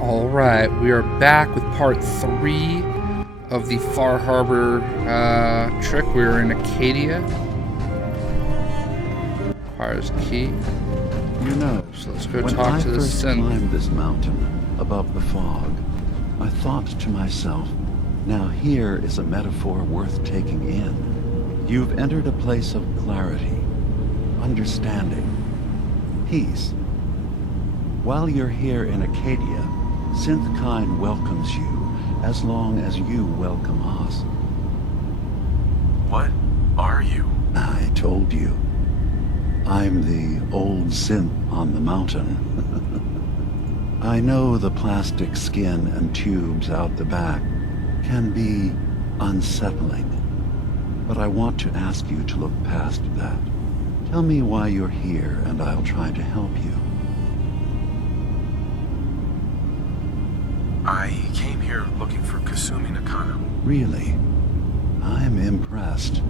Alright, we are back with part 3 of the Far Harbor trick. We're in Acadia. Requires a key. You know, So let's go when talk I to the first Synth. climbed this mountain above the fog, I thought to myself, now here is a metaphor worth taking in. You've entered a place of clarity, understanding, peace. While you're here in Acadia, Synth welcomes you as long as you welcome us. What are you? I told you. I'm the old Synth on the mountain. I know the plastic skin and tubes out the back can be unsettling, but I want to ask you to look past that. Tell me why you're here and I'll try to help you. I came here looking for Kasumi Nakano. Really? I'm impressed.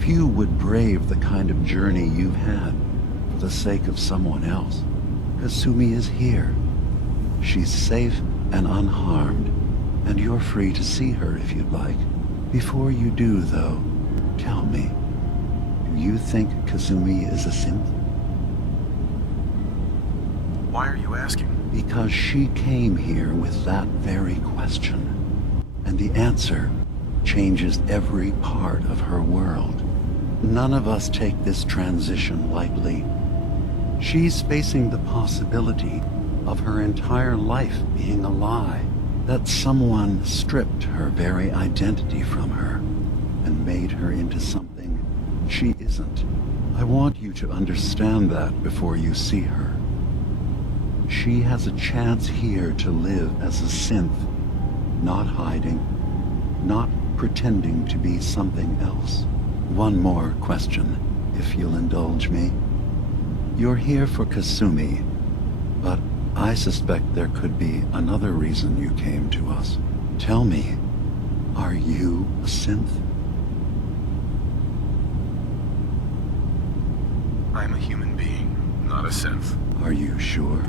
Few would brave the kind of journey you've had for the sake of someone else. Kasumi is here. She's safe and unharmed, and you're free to see her if you'd like. Before you do, though, tell me, do you think Kasumi is a synth? Why are you asking? Because she came here with that very question, and the answer changes every part of her world. None of us take this transition lightly. She's facing the possibility of her entire life being a lie, that someone stripped her very identity from her and made her into something she isn't. I want you to understand that before you see her. She has a chance here to live as a synth, not hiding, not pretending to be something else. One more question, if you'll indulge me. You're here for Kasumi, but I suspect there could be another reason you came to us. Tell me, are you a synth? I'm a human being, not a synth. Are you sure?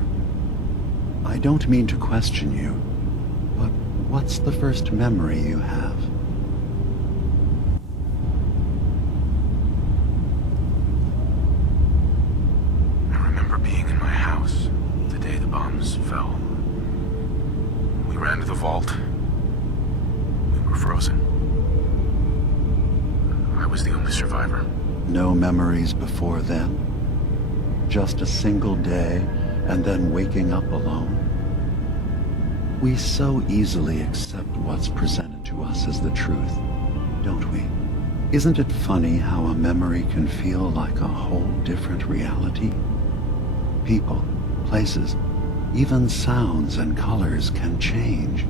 I don't mean to question you, but what's the first memory you have? I remember being in my house the day the bombs fell. We ran to the vault. We were frozen. I was the only survivor. No memories before then? Just a single day and then waking up alone? We so easily accept what's presented to us as the truth, don't we? Isn't it funny how a memory can feel like a whole different reality? People, places, even sounds and colors can change.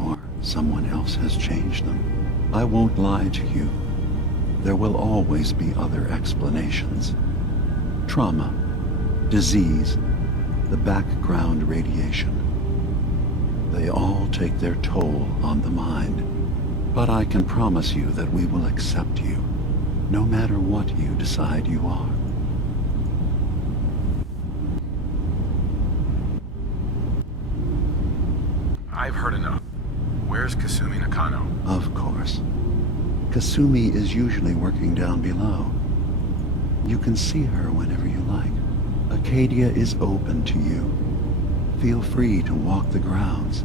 Or someone else has changed them. I won't lie to you. There will always be other explanations. Trauma, disease, the background radiation. They all take their toll on the mind. But I can promise you that we will accept you, no matter what you decide you are. I've heard enough. Where's Kasumi Nakano? Of course. Kasumi is usually working down below. You can see her whenever you like. Acadia is open to you. Feel free to walk the grounds.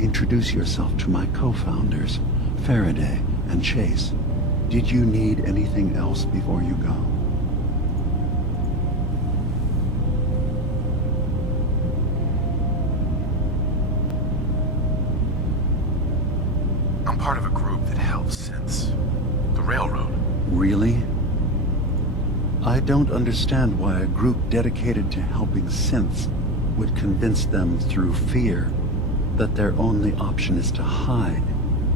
Introduce yourself to my co-founders, Faraday and Chase. Did you need anything else before you go? I'm part of a group that helps synths. The railroad. Really? I don't understand why a group dedicated to helping synths would convince them through fear that their only option is to hide.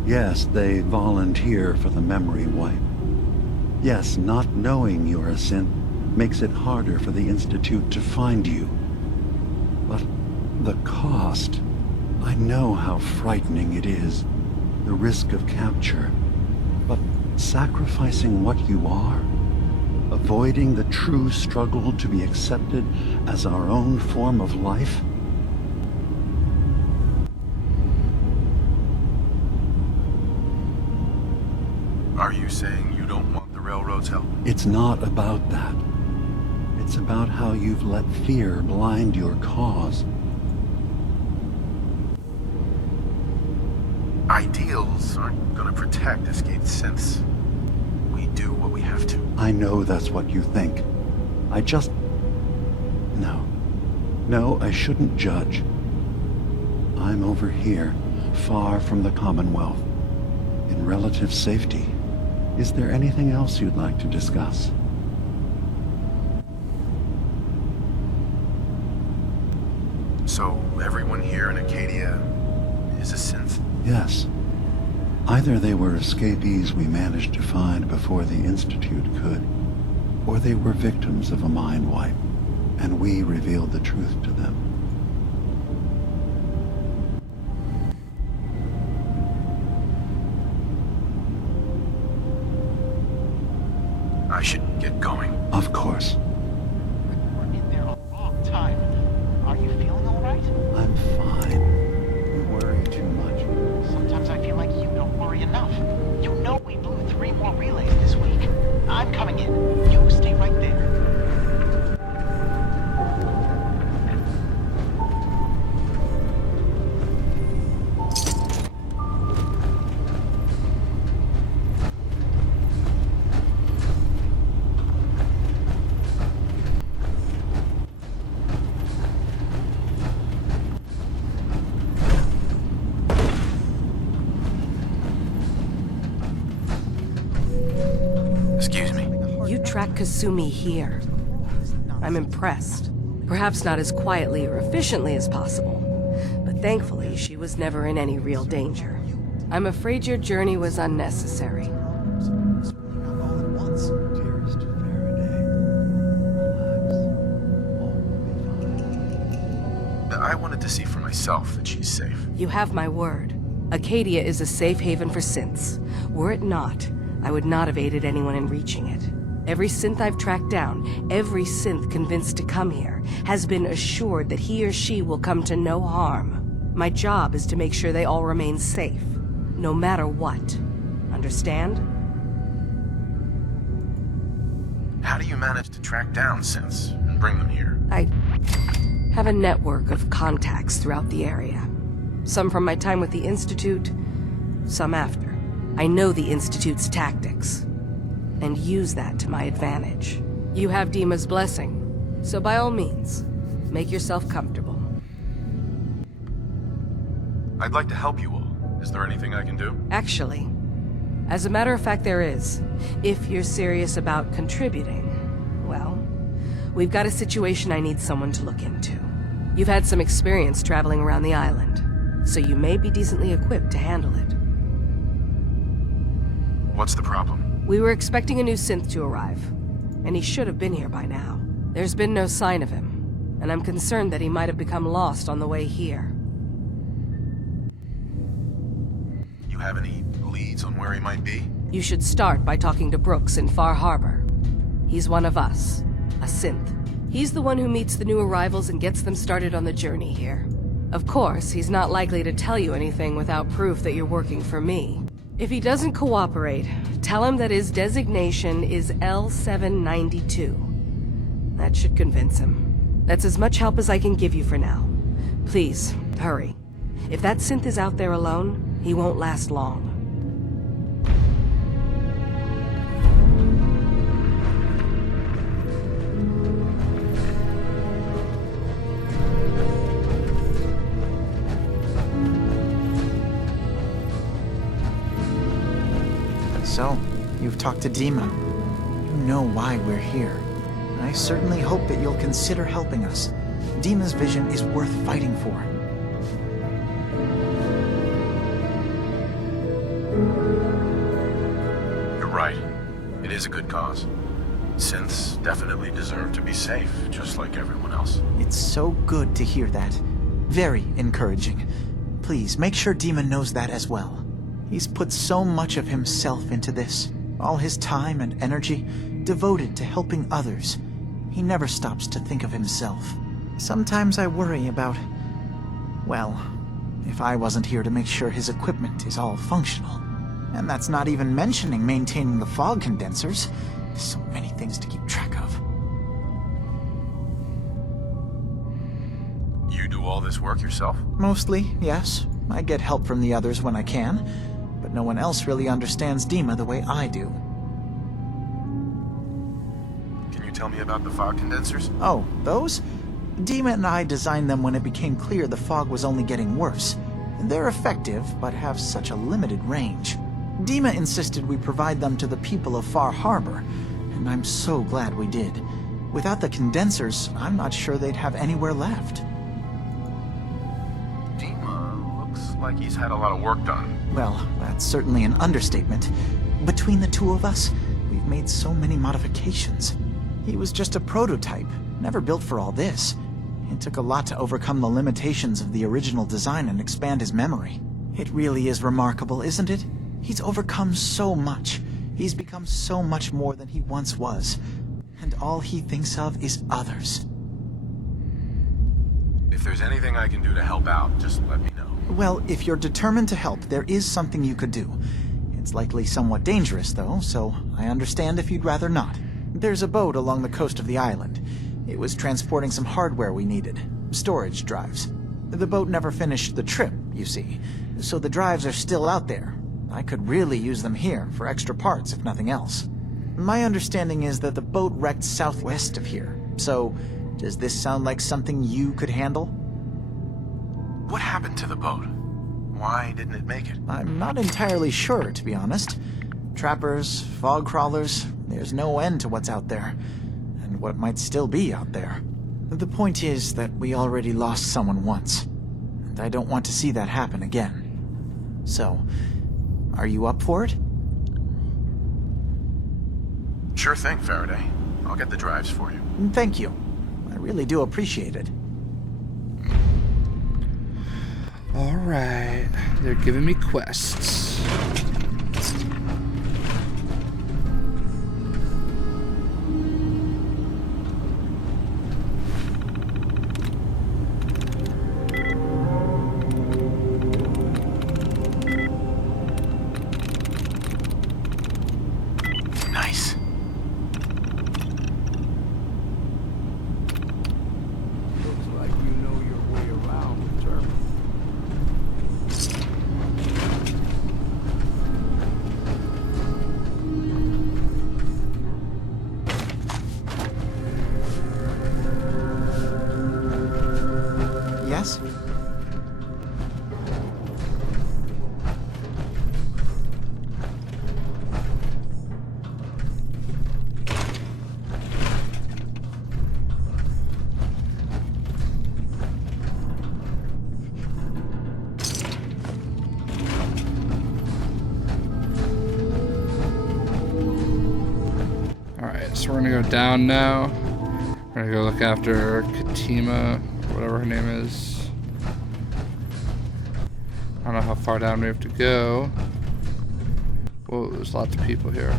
Yes, they volunteer for the memory wipe. Yes, not knowing you're a synth makes it harder for the Institute to find you. But the cost, I know how frightening it is, the risk of capture. But sacrificing what you are, avoiding the true struggle to be accepted as our own form of life, Are you saying you don't want the railroad's help? It's not about that. It's about how you've let fear blind your cause. Ideals aren't gonna protect escaped synths. We do what we have to. I know that's what you think. I just... No. No, I shouldn't judge. I'm over here, far from the Commonwealth, in relative safety. Is there anything else you'd like to discuss? So, everyone here in Acadia is a synth? Yes. Either they were escapees we managed to find before the Institute could, or they were victims of a mind wipe, and we revealed the truth to them. I should get going. Of course. We're in there a long time. Are you feeling all right? I'm fine. You worry too much. Sometimes I feel like you don't worry enough. You know we blew 3 more relays this week. I'm coming in. You stay right there. Excuse me. You track Kasumi here. I'm impressed. Perhaps not as quietly or efficiently as possible, but thankfully she was never in any real danger. I'm afraid your journey was unnecessary. Dearest Faraday, relax. All will be fine. I wanted to see for myself that she's safe. You have my word. Acadia is a safe haven for synths. Were it not, I would not have aided anyone in reaching it. Every synth I've tracked down, every synth convinced to come here, has been assured that he or she will come to no harm. My job is to make sure they all remain safe, no matter what. Understand? How do you manage to track down synths and bring them here? I have a network of contacts throughout the area. Some from my time with the Institute, some after. I know the Institute's tactics, and use that to my advantage. You have Dima's blessing, so by all means, make yourself comfortable. I'd like to help you all. Is there anything I can do? Actually, as a matter of fact, there is. If you're serious about contributing, well, we've got a situation I need someone to look into. You've had some experience traveling around the island, so you may be decently equipped to handle it. What's the problem? We were expecting a new synth to arrive, and he should have been here by now. There's been no sign of him, and I'm concerned that he might have become lost on the way here. You have any leads on where he might be? You should start by talking to Brooks in Far Harbor. He's one of us, a synth. He's the one who meets the new arrivals and gets them started on the journey here. Of course, he's not likely to tell you anything without proof that you're working for me. If he doesn't cooperate, tell him that his designation is L792. That should convince him. That's as much help as I can give you for now. Please, hurry. If that synth is out there alone, he won't last long. So, you've talked to Dima. You know why we're here. I certainly hope that you'll consider helping us. Dima's vision is worth fighting for. You're right. It is a good cause. Synths definitely deserve to be safe, just like everyone else. It's so good to hear that. Very encouraging. Please, make sure Dima knows that as well. He's put so much of himself into this. All his time and energy devoted to helping others. He never stops to think of himself. Sometimes I worry about... well, if I wasn't here to make sure his equipment is all functional. And that's not even mentioning maintaining the fog condensers. So many things to keep track of. You do all this work yourself? Mostly, yes. I get help from the others when I can, but no one else really understands Dima the way I do. Can you tell me about the fog condensers? Oh, those? Dima and I designed them when it became clear the fog was only getting worse. They're effective, but have such a limited range. Dima insisted we provide them to the people of Far Harbor, and I'm so glad we did. Without the condensers, I'm not sure they'd have anywhere left. Dima looks like he's had a lot of work done. Well, that's certainly an understatement. Between the two of us, we've made so many modifications. He was just a prototype, never built for all this. It took a lot to overcome the limitations of the original design and expand his memory. It really is remarkable, isn't it? He's overcome so much. He's become so much more than he once was. And all he thinks of is others. If there's anything I can do to help out, just let me know. Well, if you're determined to help, there is something you could do. It's likely somewhat dangerous, though, so I understand if you'd rather not. There's a boat along the coast of the island. It was transporting some hardware we needed. Storage drives. The boat never finished the trip, you see, so the drives are still out there. I could really use them here for extra parts, if nothing else. My understanding is that the boat wrecked southwest of here, so does this sound like something you could handle? What happened to the boat? Why didn't it make it? I'm not entirely sure, to be honest. Trappers, fog crawlers, there's no end to what's out there. And what might still be out there. The point is that we already lost someone once, and I don't want to see that happen again. So, are you up for it? Sure thing, Faraday. I'll get the drives for you. Thank you. I really do appreciate it. Alright, they're giving me quests. Nice. Looks like you know your way around with Turk. Yes? Alright, so we're gonna go down now. We're gonna go look after Katima, whatever her name is. I don't know how far down we have to go. Whoa, there's lots of people here.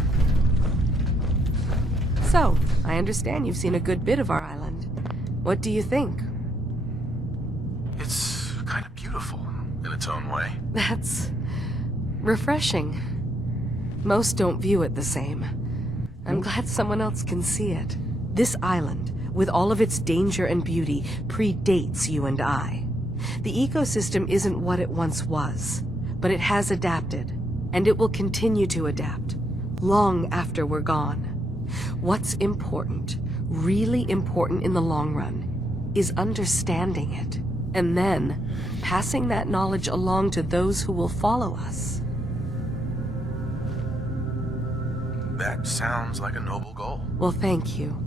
So, I understand you've seen a good bit of our island. What do you think? It's kind of beautiful in its own way. That's refreshing. Most don't view it the same. I'm glad someone else can see it. This island, with all of its danger and beauty, predates you and I. The ecosystem isn't what it once was, but it has adapted, and it will continue to adapt, long after we're gone. What's important, really important in the long run, is understanding it, and then passing that knowledge along to those who will follow us. That sounds like a noble goal. Well, thank you.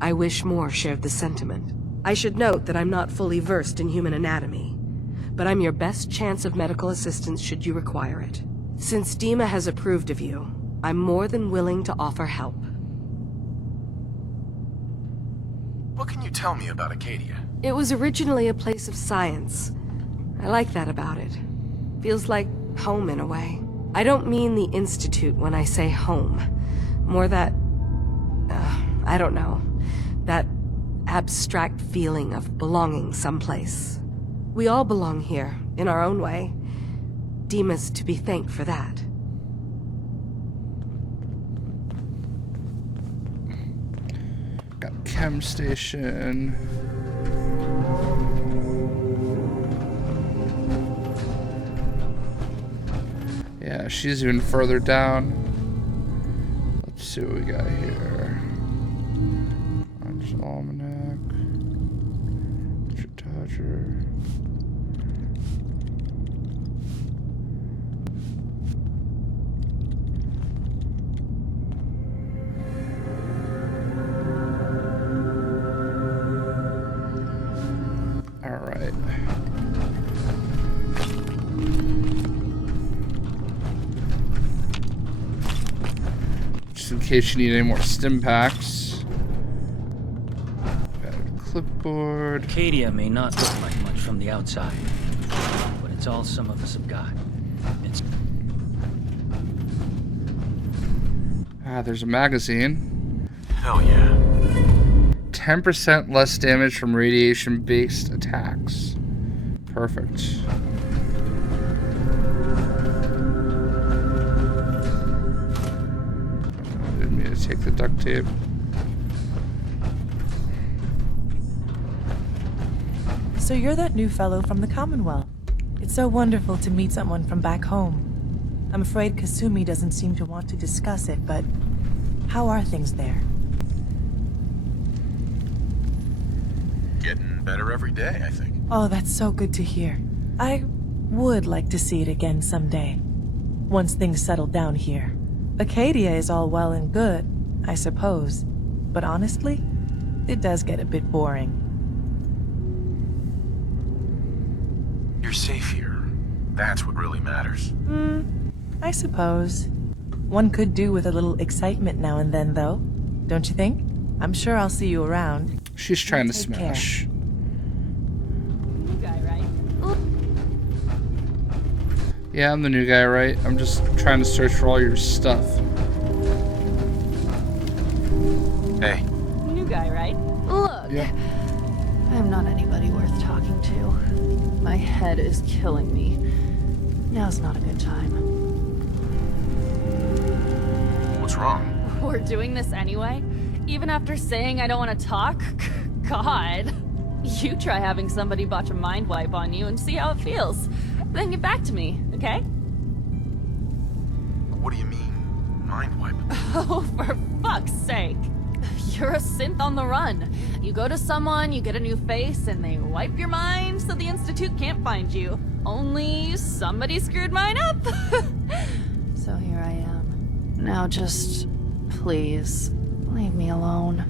I wish more shared the sentiment. I should note that I'm not fully versed in human anatomy, but I'm your best chance of medical assistance should you require it. Since Dima has approved of you, I'm more than willing to offer help. What can you tell me about Acadia? It was originally a place of science. I like that about it. Feels like home in a way. I don't mean the Institute when I say home. More that, I don't know, that abstract feeling of belonging someplace. We all belong here, in our own way. Dima's to be thanked for that. chem station. Yeah, she's even further down. Let's see what we got here. Orange Almanac. Dodger. Alright. Just in case you need any more stim packs. Got a clipboard. Acadia may not look like much from the outside, but it's all some of us have got. It's There's a magazine. Hell yeah. 10% less damage from radiation-based attacks. Perfect. Didn't mean to take the duct tape. So you're that new fellow from the Commonwealth. It's so wonderful to meet someone from back home. I'm afraid Kasumi doesn't seem to want to discuss it, but how are things there? Getting better every day, I think. Oh, that's so good to hear. I would like to see it again someday. Once things settle down here. Acadia is all well and good, I suppose. But honestly, it does get a bit boring. You're safe here. That's what really matters. I suppose. One could do with a little excitement now and then, though. Don't you think? I'm sure I'll see you around. She's trying to Take care. smash. Guy, right? Yeah, I'm the new guy, right? I'm just trying to search for all your stuff. Hey, New guy, right? Look, Yeah. I'm not anybody worth talking to. My head is killing me. Now's not a good time. what's wrong? We're doing this anyway? Even after saying I don't want to talk? God. You try having somebody botch a mind wipe on you and see how it feels. Then get back to me, okay? What do you mean, mind wipe? Oh, for fuck's sake. You're a synth on the run. You go to someone, you get a new face, and they wipe your mind so the Institute can't find you. Only somebody screwed mine up. So here I am. Now just, please, leave me alone.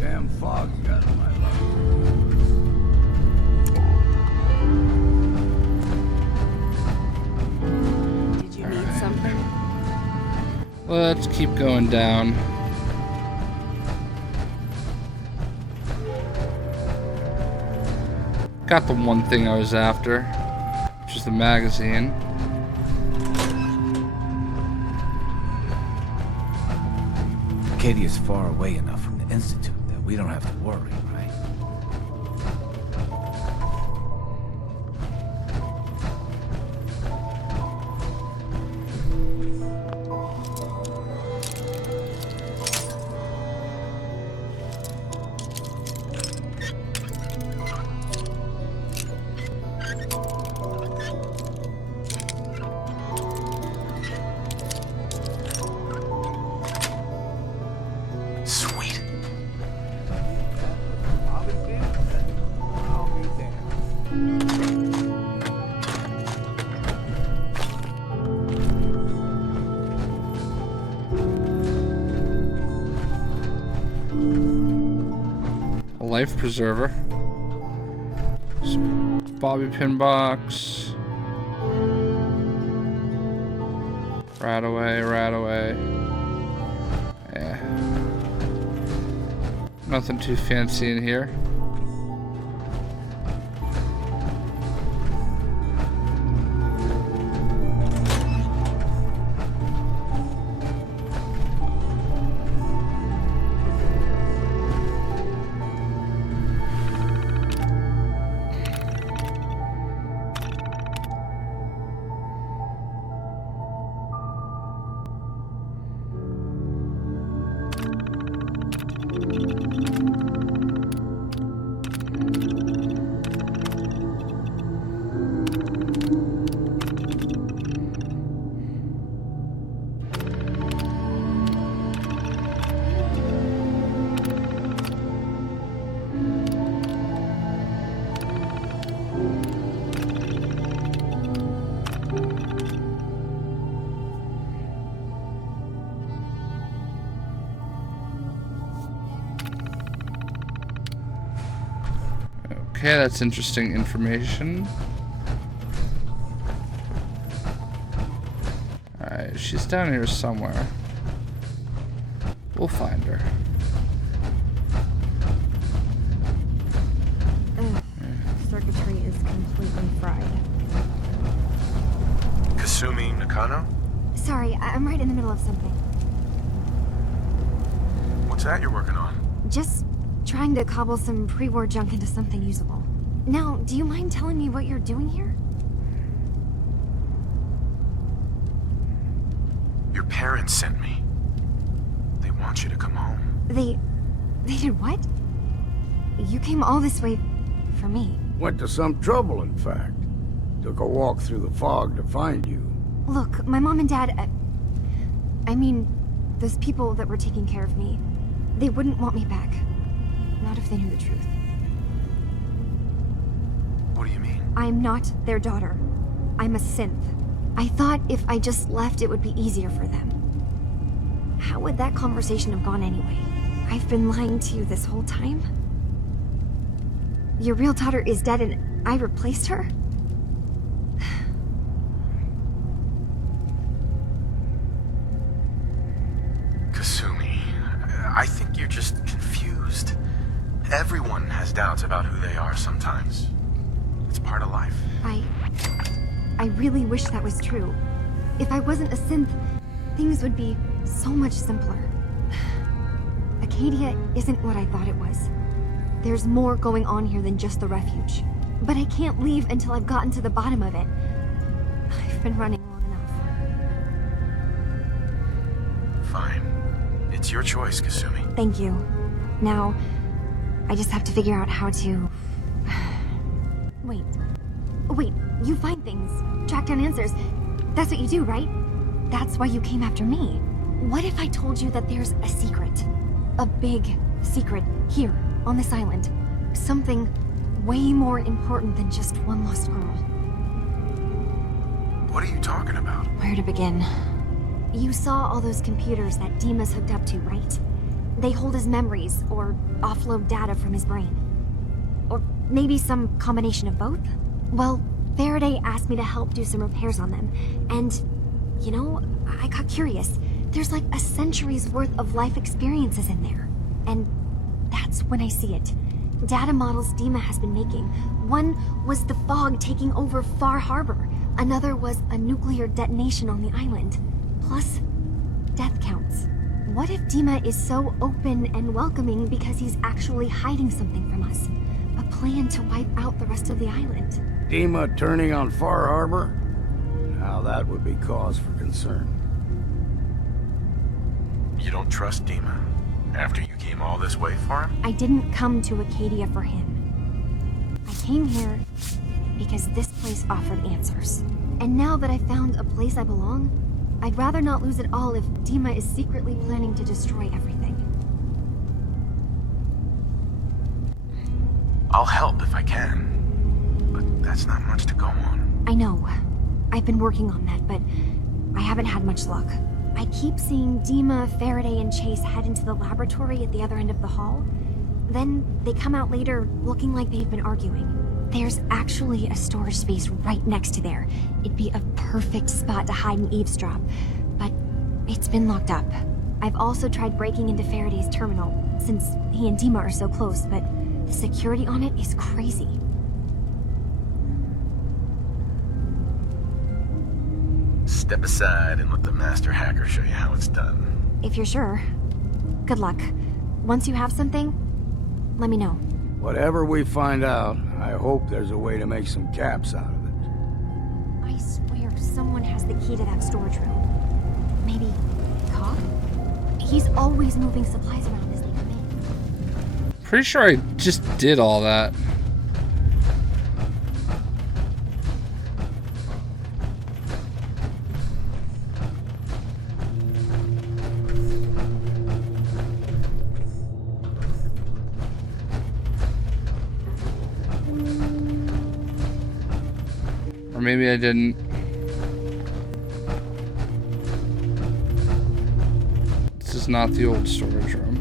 Damn fog got in my life. Did you need something? Let's keep going down. Got the one thing I was after, which is the magazine. Acadia's far away enough from the Institute that we don't have to worry, right? Sweet. I'll be damned. A life preserver. Some bobby pin box. Right away, right away. Yeah. Nothing too fancy in here. Okay, that's interesting information. Alright, she's down here somewhere. We'll find her. Circuitry is completely fried. Kasumi Nakano? Sorry, I'm right in the middle of something. What's that you're working on? Just trying to cobble some pre-war junk into something usable. Now, do you mind telling me what you're doing here? Your parents sent me. They want you to come home. They did what? You came all this way for me. Went to some trouble, in fact. Took a walk through the fog to find you. Look, my mom and dad, I mean, those people that were taking care of me, they wouldn't want me back. Not if they knew the truth. What do you mean? I'm not their daughter. I'm a synth. I thought if I just left, it would be easier for them. How would that conversation have gone anyway? I've been lying to you this whole time? Your real daughter is dead and I replaced her? Kasumi, I think you're just confused. Everyone has doubts about who they are sometimes. It's part of life. I really wish that was true. If I wasn't a synth, things would be so much simpler. Acadia isn't what I thought it was. There's more going on here than just the refuge. But I can't leave until I've gotten to the bottom of it. I've been running long enough. Fine. It's your choice, Kasumi. Thank you. Now, I just have to figure out how to... Wait, you find things, track down answers. That's what you do, right? That's why you came after me. What if I told you that there's a secret? A big secret here, on this island. Something way more important than just one lost girl. What are you talking about? Where to begin? You saw all those computers that Dima's hooked up to, right? They hold his memories, or offload data from his brain. Or maybe some combination of both? Well, Faraday asked me to help do some repairs on them, and, you know, I got curious. There's like a century's worth of life experiences in there. And that's when I see it. Data models Dima has been making. One was the fog taking over Far Harbor. Another was a nuclear detonation on the island. Plus, death counts. What if Dima is so open and welcoming because he's actually hiding something from us? A plan to wipe out the rest of the island. Dima turning on Far Harbor? Now that would be cause for concern. You don't trust Dima? After you came all this way for him? I didn't come to Acadia for him. I came here because this place offered answers. And now that I found a place I belong, I'd rather not lose it all if Dima is secretly planning to destroy everything. I'll help if I can. But that's not much to go on. I know. I've been working on that, but I haven't had much luck. I keep seeing Dima, Faraday, and Chase head into the laboratory at the other end of the hall. Then they come out later looking like they've been arguing. There's actually a storage space right next to there. It'd be a perfect spot to hide and eavesdrop, but it's been locked up. I've also tried breaking into Faraday's terminal, since he and Dima are so close, but the security on it is crazy. Step aside and let the master hacker show you how it's done. If you're sure. Good luck. Once you have something, let me know. Whatever we find out, I hope there's a way to make some caps out of it. I swear someone has the key to that storage room. Maybe Cobb? He's always moving supplies around as they come in. Pretty sure I just did all that. Or maybe I didn't. This is not the old storage room.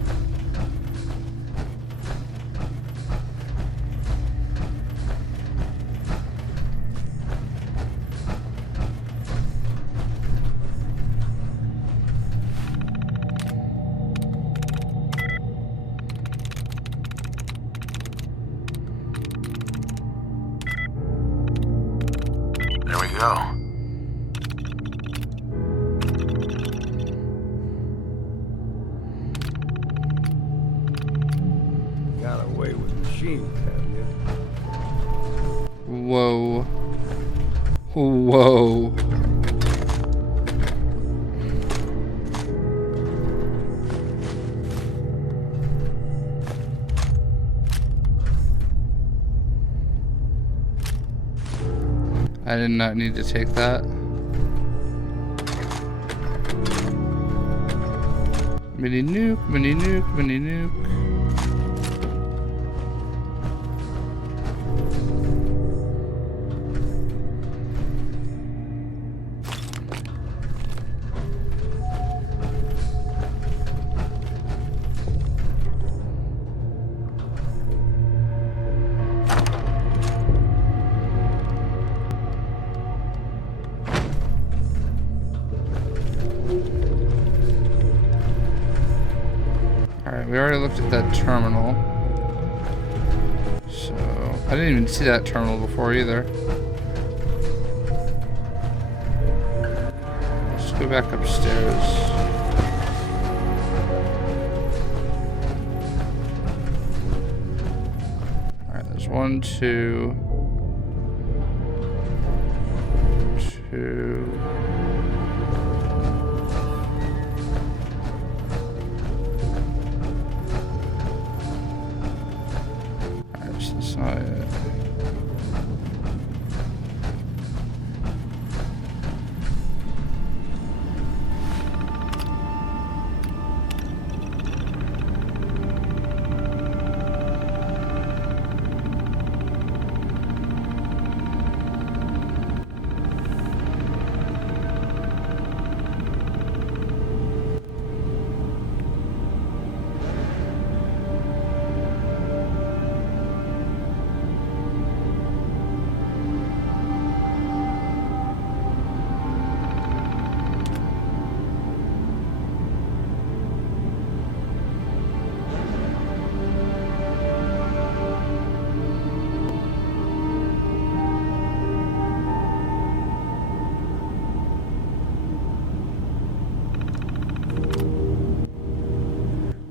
you go. Got away with machines, have you? Whoa. Whoa. I did not need to take that. Mini nuke, mini nuke, mini nuke. Alright, we already looked at that terminal. So, I didn't even see that terminal before either. Let's go back upstairs. Alright, there's 1, 2. 2. That's not it.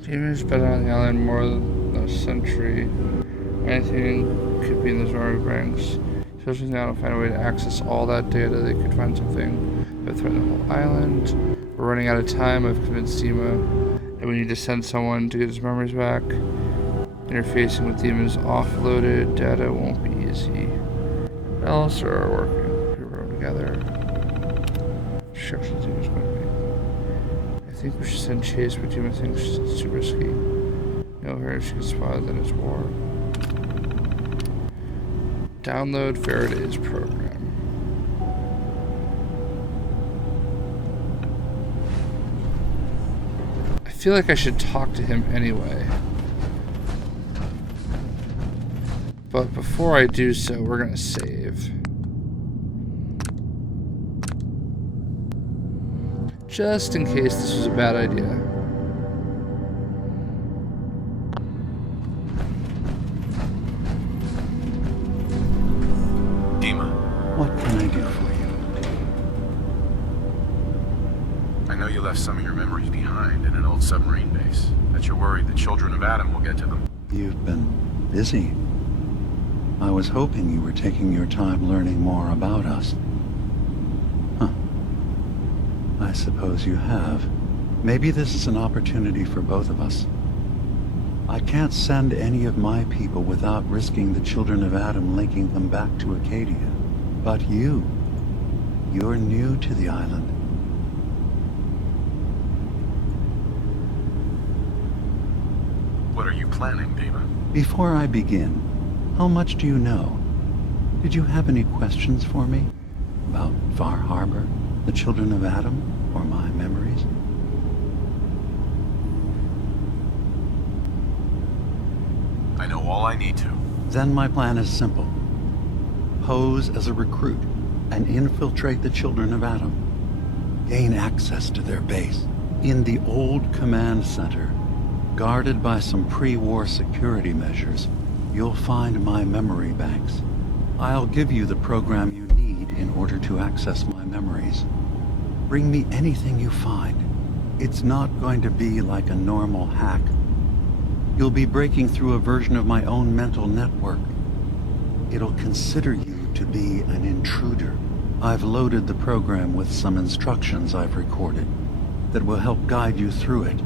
Demons been on the island more than a century. Anything could be in the Zori ranks. Especially now to find a way to access all that data, they could find something that threaten the whole island. We're running out of time. I've convinced Dima that we need to send someone to get his memories back. Interfacing with demons offloaded data won't be easy. Else are working. We row together. Instructions demons going to be. I think we should send Chase, but Dima thinks it's too risky. No, her she gets spotted, then it's war. Download Faraday's program. I feel like I should talk to him anyway. But before I do so, we're gonna save. Just in case this was a bad idea. Dima, What can I do for you? I know you left some of your memories behind in an old submarine base. That you're worried the children of Adam will get to them. You've been busy. I was hoping you were taking your time learning more about us. Huh. I suppose you have. Maybe this is an opportunity for both of us. I can't send any of my people without risking the children of Adam linking them back to Acadia. But you're new to the island. What are you planning, Dima? Before I begin, how much do you know? Did you have any questions for me? About Far Harbor, the children of Adam, or my memories? I know all I need to. Then my plan is simple. Pose as a recruit and infiltrate the children of Adam. Gain access to their base in the old command center. Guarded by some pre-war security measures, you'll find my memory banks. I'll give you the program you need need in order to access my memories. Bring me anything you find. It's not going to be like a normal hack. You'll be breaking through a version of my own mental network. It'll consider you to be an intruder. I've loaded the program with some instructions I've recorded that will help guide you through it.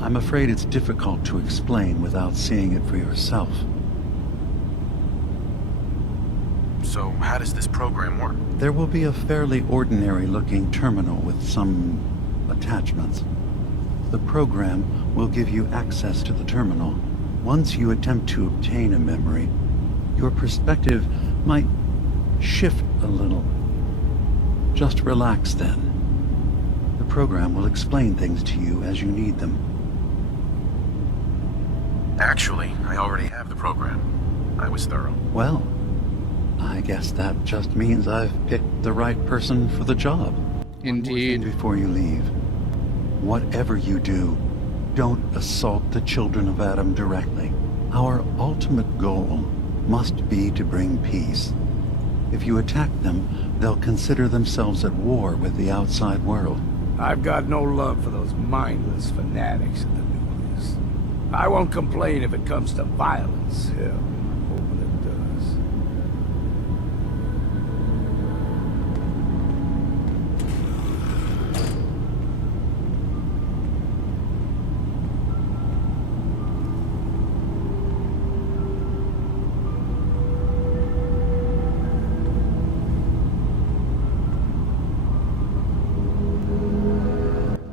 I'm afraid it's difficult to explain without seeing it for yourself. So, how does this program work? There will be a fairly ordinary-looking terminal with some attachments. The program will give you access to the terminal. Once you attempt to obtain a memory, your perspective might shift a little. Just relax then. The program will explain things to you as you need them. Actually, I already have the program. I was thorough. Well, I guess that just means I've picked the right person for the job. Indeed. One more thing before you leave. Whatever you do, don't assault the children of Adam directly. Our ultimate goal must be to bring peace. If you attack them, they'll consider themselves at war with the outside world. I've got no love for those mindless fanatics in the nucleus. I won't complain if it comes to violence. Hell, hoping it does.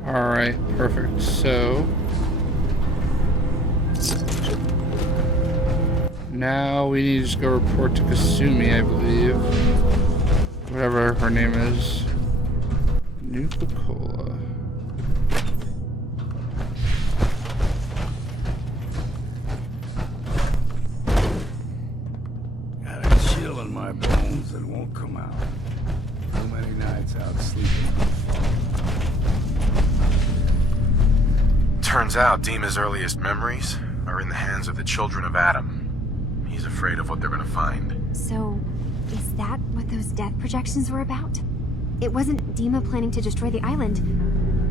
Alright, perfect. So now we need to just go report to Kasumi, I believe. Whatever her name is. Nuka-Cola. Got a chill in my bones that won't come out. Too many nights out sleeping. Turns out Dima's earliest memories are in the hands of the children of Adam. He's afraid of what they're gonna find. So, is that what those death projections were about? It wasn't Dima planning to destroy the island.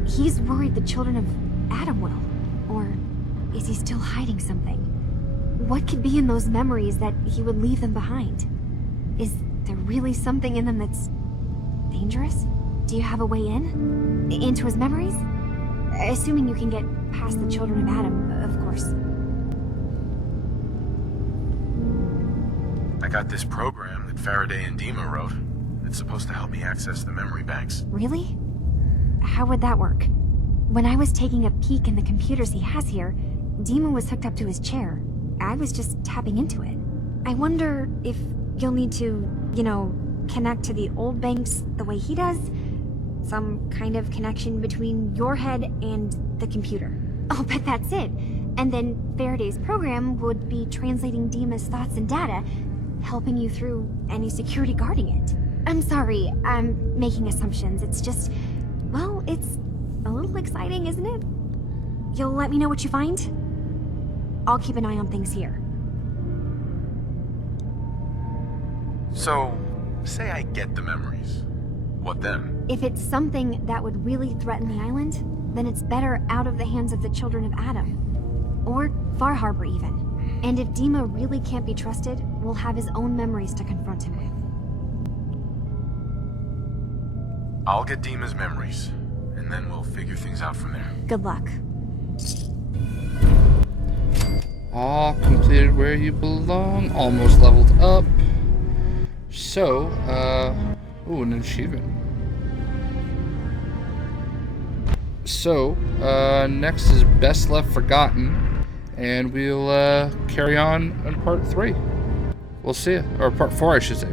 He's worried the children of Adam will. Or is he still hiding something? What could be in those memories that he would leave them behind? Is there really something in them that's dangerous? Do you have a way in? Into his memories? Assuming you can get past the children of Adam, of course. I got this program that Faraday and Dima wrote. It's supposed to help me access the memory banks. Really? How would that work? When I was taking a peek in the computers he has here, Dima was hooked up to his chair. I was just tapping into it. I wonder if you'll need to, connect to the old banks the way he does? Some kind of connection between your head and the computer. I'll bet that's it. And then Faraday's program would be translating Dima's thoughts and data, helping you through any security guarding it. I'm sorry, I'm making assumptions. It's just, well, it's a little exciting, isn't it? You'll let me know what you find? I'll keep an eye on things here. So, say I get the memories. What then? If it's something that would really threaten the island, then it's better out of the hands of the children of Adam. Or Far Harbor, even. And if Dima really can't be trusted, we'll have his own memories to confront him with. I'll get Dima's memories, and then we'll figure things out from there. Good luck. All completed where you belong. Almost leveled up. So, ooh, an achievement. So, next is Best Left Forgotten, and we'll carry on in part 3. We'll see you, or part 4, I should say.